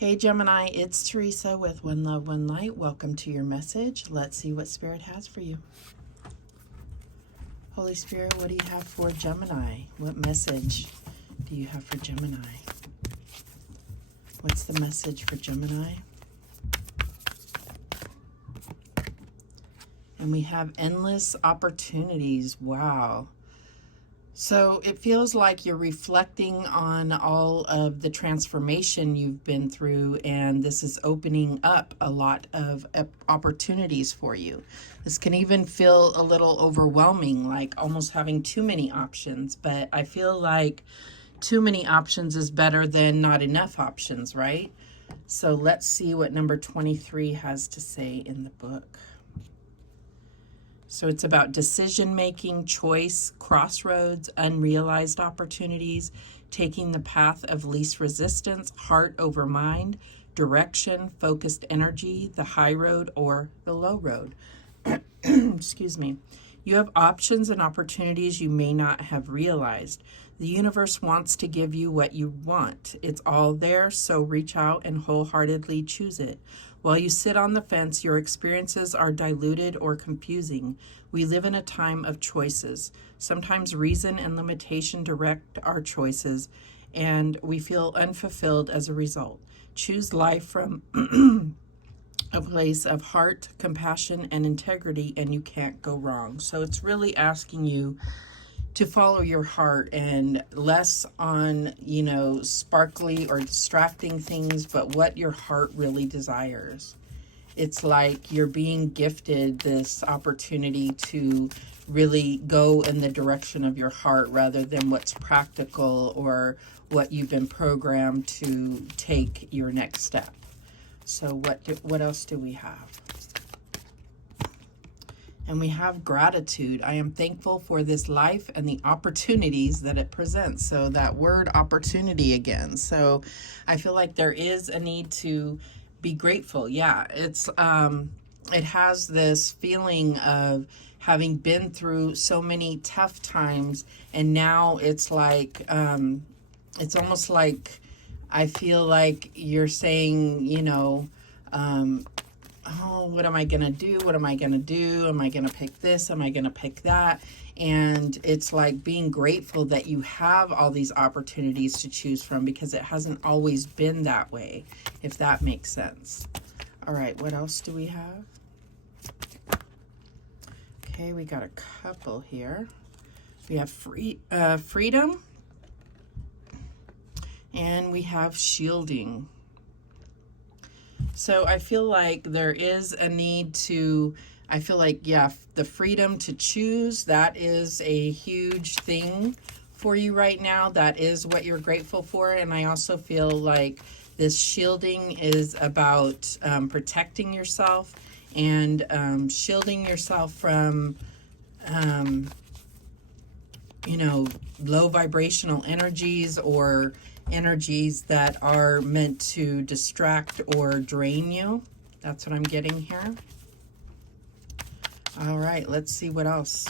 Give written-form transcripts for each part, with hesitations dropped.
Hey Gemini, it's Teresa with One Love, One Light. Welcome to your message. Let's see what Spirit has for you. Holy Spirit, what do you have for Gemini? What message do you have for Gemini? What's the message for Gemini? And we have endless opportunities. Wow. So it feels like you're reflecting on all of the transformation you've been through, and this is opening up a lot of opportunities for you. This can even feel a little overwhelming, like almost having too many options, but I feel like too many options is better than not enough options, right? So let's see what number 23 has to say in the book. So it's about decision-making, choice, crossroads, unrealized opportunities, taking the path of least resistance, heart over mind, direction, focused energy, the high road or the low road. Excuse me. You have options and opportunities you may not have realized. The universe wants to give you what you want. It's all there, so reach out and wholeheartedly choose it. While you sit on the fence, your experiences are diluted or confusing. We live in a time of choices. Sometimes reason and limitation direct our choices, and we feel unfulfilled as a result. Choose life from a place of heart, compassion, and integrity, and you can't go wrong. So it's really asking you to follow your heart and less on, sparkly or distracting things, but what your heart really desires. It's like you're being gifted this opportunity to really go in the direction of your heart rather than what's practical or what you've been programmed to take your next step. So what else do we have? And we have gratitude. I am thankful for this life and the opportunities that it presents. So that word opportunity again. So I feel like there is a need to be grateful. Yeah, it has this feeling of having been through so many tough times, and now it's like it's almost like I feel like you're saying, oh, what am I going to do? What am I going to do? Am I going to pick this? Am I going to pick that? And it's like being grateful that you have all these opportunities to choose from, because it hasn't always been that way, if that makes sense. All right, what else do we have? Okay, we got a couple here. We have freedom, and we have shielding. So I feel like there is a need to, the freedom to choose, that is a huge thing for you right now. That is what you're grateful for. And I also feel like this shielding is about protecting yourself and shielding yourself from, low vibrational energies or energies that are meant to distract or drain you. That's what I'm getting here. All right, let's see what else.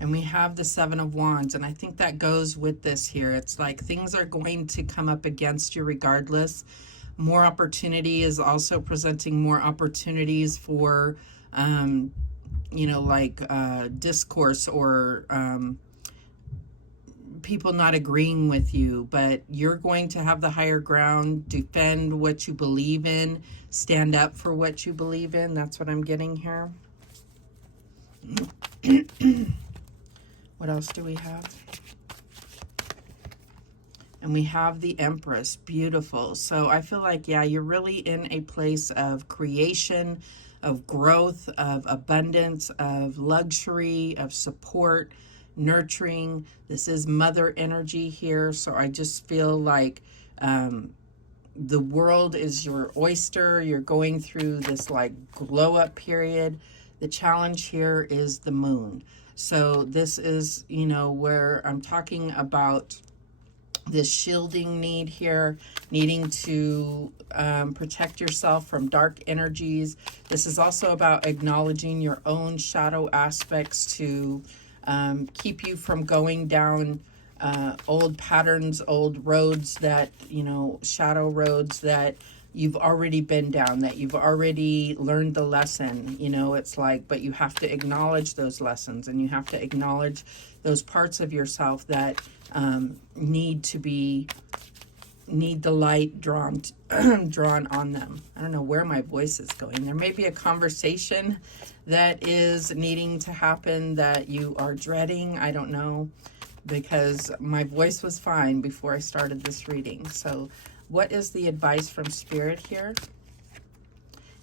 And we have the Seven of Wands, and I think that goes with this here. It's like things are going to come up against you regardless. More opportunity is also presenting more opportunities for, discourse or people not agreeing with you, but you're going to have the higher ground, defend what you believe in, stand up for what you believe in. That's what I'm getting here. What else do we have? And we have the Empress. Beautiful. So I feel like, you're really in a place of creation, of growth, of abundance, of luxury, of support, nurturing. This is mother energy here. So I just feel like the world is your oyster. You're going through this like glow up period. The challenge here is the moon. So this is, where I'm talking about this shielding need here, needing to protect yourself from dark energies. This is also about acknowledging your own shadow aspects to keep you from going down old patterns, old roads that, you know, shadow roads that you've already been down, that you've already learned the lesson. You know, it's like, but you have to acknowledge those lessons, and you have to acknowledge those parts of yourself that need the light drawn on them. I don't know where my voice is going. There may be a conversation that is needing to happen that you are dreading. I don't know, because my voice was fine before I started this reading. So what is the advice from Spirit here?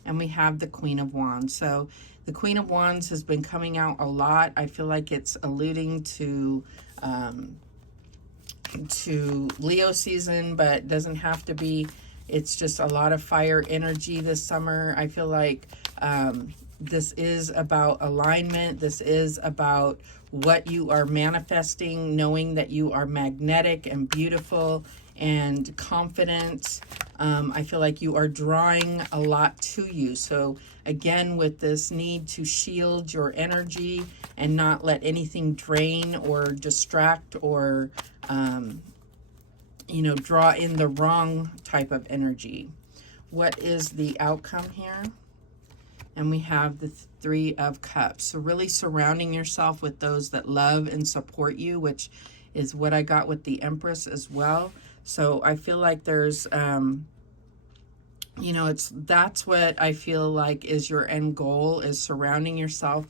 And we have the Queen of Wands. So the Queen of Wands has been coming out a lot. I feel like it's alluding to Leo season, but doesn't have to be. It's just a lot of fire energy this summer. I feel like this is about alignment. This is about what you are manifesting, knowing that you are magnetic and beautiful and confident. I feel like you are drawing a lot to you. So again, with this need to shield your energy and not let anything drain or distract or you know, draw in the wrong type of energy. What is the outcome here? And we have the Three of Cups. So really surrounding yourself with those that love and support you, which is what I got with the Empress as well. So I feel like there's, you know, that's what I feel like is your end goal, is surrounding yourself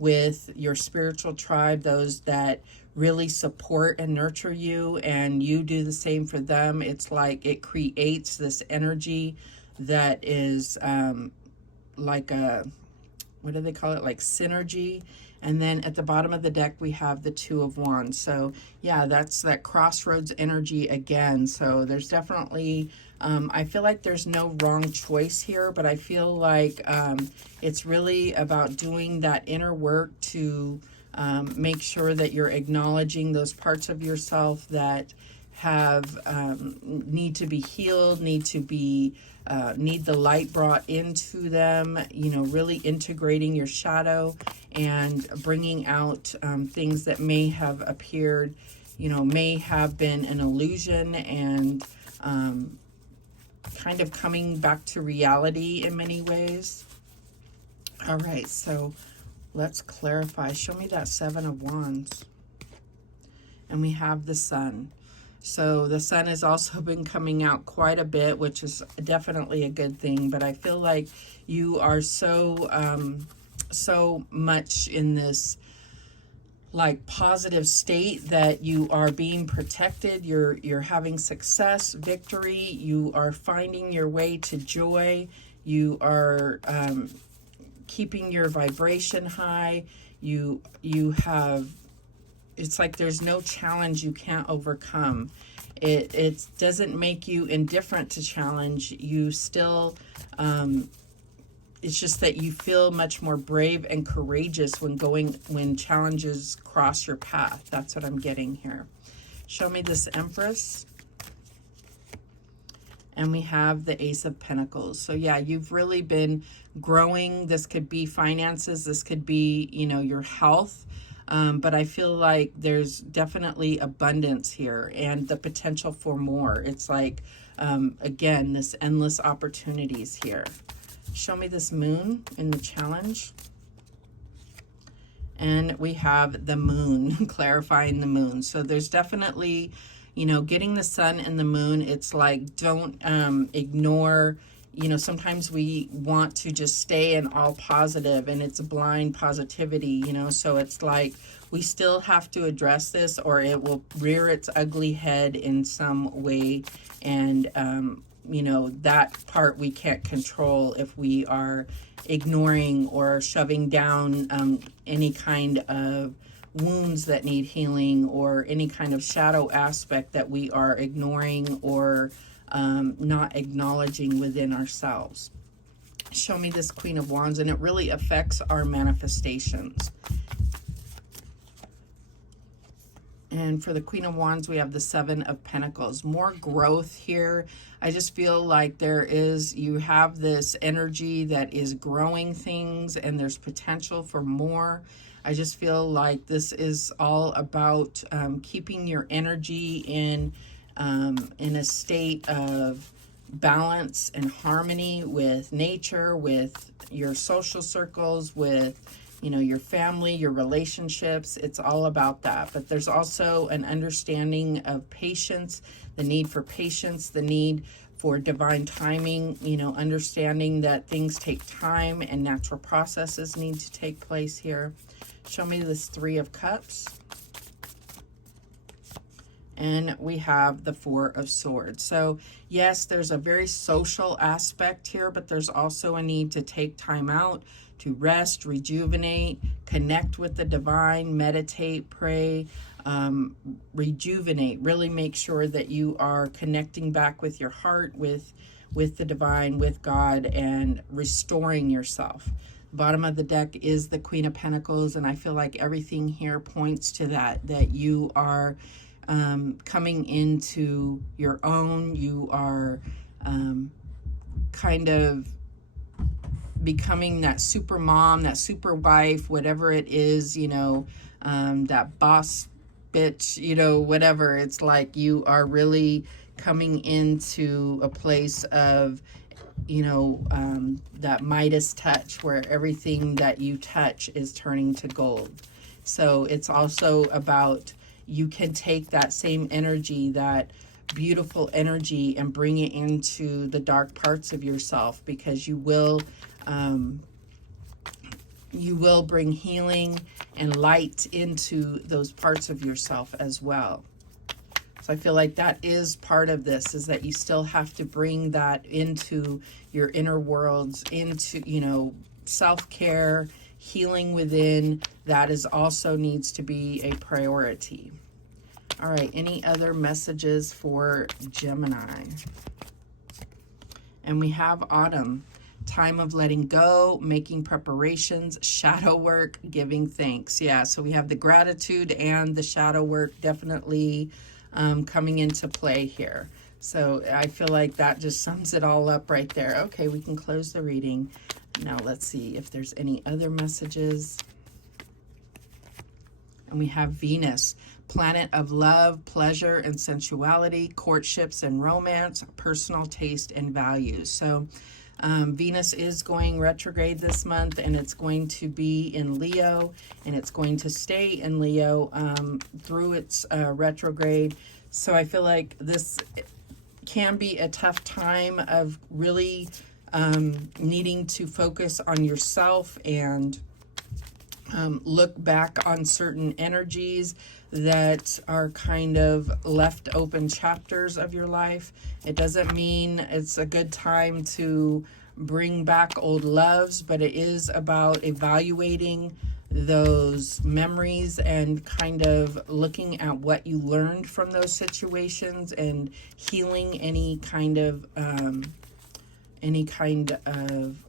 with your spiritual tribe, those that really support and nurture you, and you do the same for them. It's like it creates this energy that is like a, what do they call it? Like synergy. And then at the bottom of the deck, we have the Two of Wands. So yeah, that's that crossroads energy again. So there's definitely, I feel like there's no wrong choice here, but I feel like it's really about doing that inner work to make sure that you're acknowledging those parts of yourself that have need to be healed, need the light brought into them, you know, really integrating your shadow and bringing out things that may have appeared, you know, may have been an illusion, and kind of coming back to reality in many ways. All right, so let's clarify. Show me that Seven of Wands. And we have the Sun. So the Sun has also been coming out quite a bit, which is definitely a good thing. But I feel like you are so much in this like positive state that you are being protected. You're having success, victory. You are finding your way to joy. You are keeping your vibration high. You have, it's like there's no challenge you can't overcome. It doesn't make you indifferent to challenge. You still, it's just that you feel much more brave and courageous when challenges cross your path. That's what I'm getting here. Show me this Empress. And we have the Ace of Pentacles. So yeah, you've really been growing. This could be finances. This could be, you know, your health. But I feel like there's definitely abundance here and the potential for more. It's like, again, this endless opportunities here. Show me this Moon in the challenge. And we have the Moon, clarifying the Moon. So there's definitely, you know, getting the Sun and the Moon. It's like, don't ignore, you know, sometimes we want to just stay in all positive, and it's blind positivity, you know, so it's like we still have to address this or it will rear its ugly head in some way. And, you know, that part we can't control if we are ignoring or shoving down any kind of wounds that need healing, or any kind of shadow aspect that we are ignoring or not acknowledging within ourselves. Show me this Queen of Wands, and it really affects our manifestations. And for the Queen of Wands, we have the Seven of Pentacles. More growth here. I just feel like you have this energy that is growing things, and there's potential for more. I just feel like this is all about keeping your energy in a state of balance and harmony with nature, with your social circles, with your family, your relationships. It's all about that. But there's also an understanding of patience, the need for patience, the need for divine timing, understanding that things take time and natural processes need to take place here. Show me this Three of Cups. And we have the Four of Swords. So yes, there's a very social aspect here, but there's also a need to take time out to rest, rejuvenate, connect with the divine, meditate, pray, rejuvenate. Really make sure that you are connecting back with your heart, with the divine, with God, and restoring yourself. Bottom of the deck is the Queen of Pentacles, and I feel like everything here points to that you are coming into your own. You are kind of becoming that super mom, that super wife, whatever it is, that boss bitch, whatever. It's like you are really coming into a place of, that Midas touch, where everything that you touch is turning to gold. So it's also about, you can take that same energy, that beautiful energy, and bring it into the dark parts of yourself, because you will bring healing and light into those parts of yourself as well. So I feel like that is part of this, is that you still have to bring that into your inner worlds, into, self-care, healing within. That is also needs to be a priority. All right, any other messages for Gemini? And we have Autumn. Time of letting go, making preparations, shadow work, giving thanks. Yeah, so we have the gratitude and the shadow work definitely coming into play here. So I feel like that just sums it all up right there. Okay, we can close the reading. Now let's see if there's any other messages. And we have Venus, planet of love, pleasure, and sensuality, courtships and romance, personal taste and values. So Venus is going retrograde this month, and it's going to be in Leo, and it's going to stay in Leo through its retrograde. So I feel like this can be a tough time of really needing to focus on yourself and look back on certain energies that are kind of left open chapters of your life. It doesn't mean it's a good time to bring back old loves, but it is about evaluating those memories and kind of looking at what you learned from those situations and healing any kind of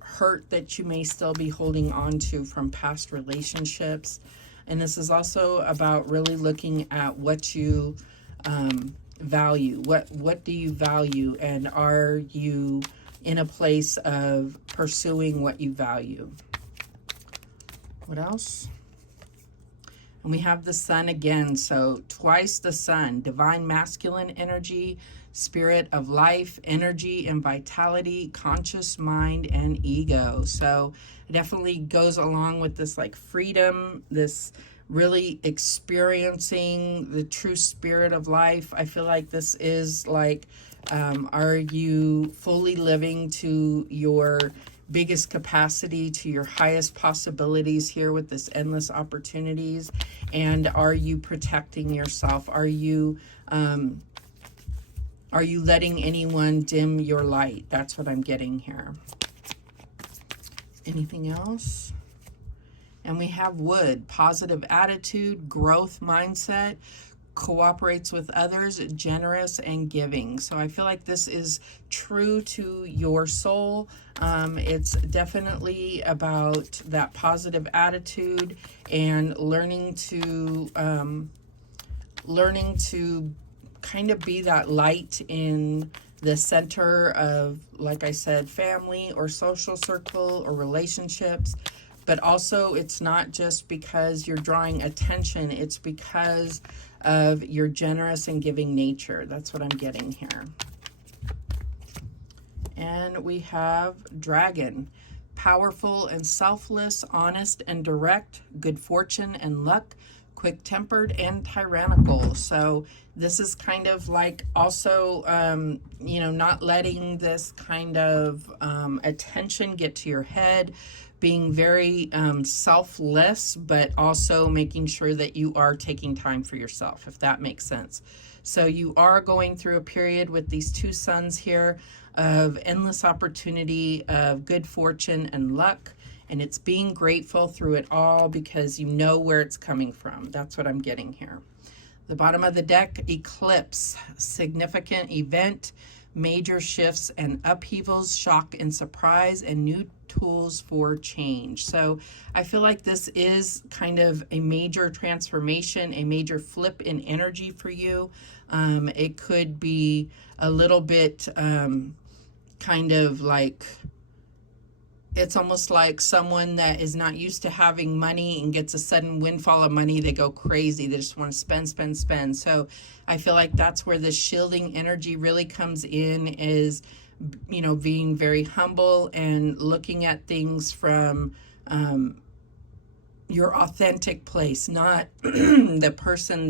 hurt that you may still be holding on to from past relationships. And this is also about really looking at what you value. What do you value, and are you in a place of pursuing what you value? What else? And we have the Sun again, so twice the Sun, divine masculine energy, spirit of life, energy and vitality, conscious mind, and ego. So it definitely goes along with this like freedom, this really experiencing the true spirit of life. I feel like this is like, are you fully living to your biggest capacity, to your highest possibilities here with this endless opportunities? And are you protecting yourself? Are you letting anyone dim your light? That's what I'm getting here. Anything else? And we have Wood, positive attitude, growth mindset, cooperates with others, generous and giving. So I feel like this is true to your soul. It's definitely about that positive attitude and learning to learning to kind of be that light in the center of, like I said, family or social circle or relationships. But also, it's not just because you're drawing attention, it's because of your generous and giving nature. That's what I'm getting here. And we have Dragon. Powerful and selfless, honest and direct, good fortune and luck, quick-tempered and tyrannical. So this is kind of like also, you know, not letting this kind of attention get to your head, being very selfless, but also making sure that you are taking time for yourself, if that makes sense. So you are going through a period with these two suns here of endless opportunity, of good fortune and luck, and it's being grateful through it all because you know where it's coming from. That's what I'm getting here. The bottom of the deck, eclipse, significant event, major shifts and upheavals, shock and surprise, and new tools for change. So I feel like this is kind of a major transformation, a major flip in energy for you. It could be a little bit kind of like, it's almost like someone that is not used to having money and gets a sudden windfall of money. They go crazy. They just want to spend, spend, spend. So I feel like that's where the shielding energy really comes in, is, you know, being very humble and looking at things from your authentic place, not the person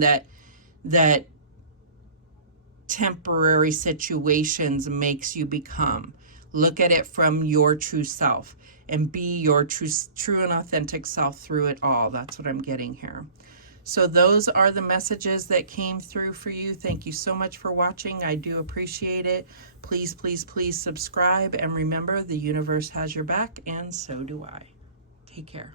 that temporary situations makes you become. Look at it from your true self and be your true and authentic self through it all. That's what I'm getting here. So those are the messages that came through for you. Thank you so much for watching. I do appreciate it. Please, please, please subscribe. And remember, the universe has your back, and so do I. Take care.